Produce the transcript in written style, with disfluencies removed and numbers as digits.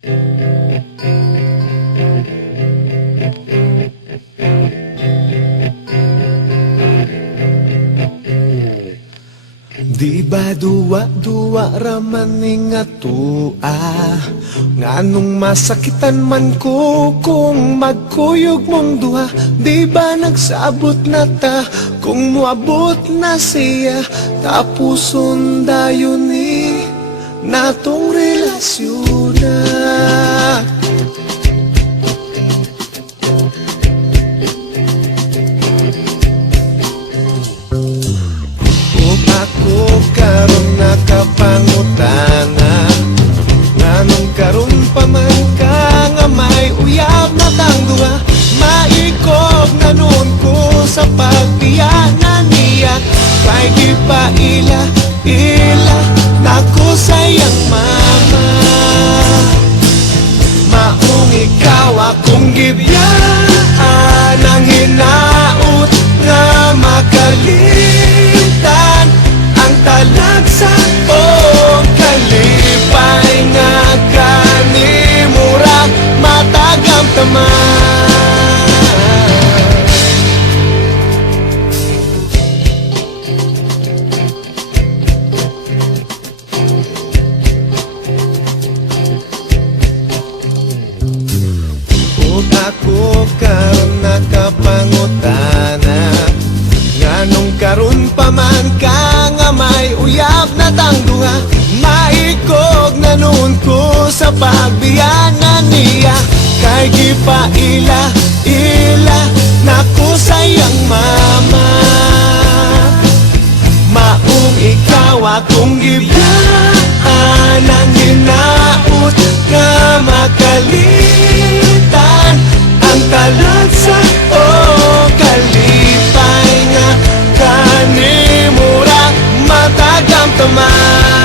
Di ba duwa-duwa raman nga tua, nganong masakitan man ko kung magkuyog mong duha. Di ba nagsabot na ta kung muabot na siya, tapuson dayon ni natong relasyon na. Ako karon nakapangutana, nganong karon pa man ka nga may uyab na tang duha. Maikog na noon ko sa pagbiyanan niya, kay di pa ila nako sayang mama. Maong ikaw akong gibiyaan, ang hinaut nga makalimtan ang talagsa o kalipay nga kanimura matagam taman. O ako karon nakapangutana, nganong karon pa man ka nga may uyab na tang duha. Maikog na noon ko sa pagbiyanan niya, kay di pa ila nako sayang mama. Maong ikaw akong gibiyaan, ang hinaut nga makalitan ang talagsa o kalipay nga kanimura matagam taman.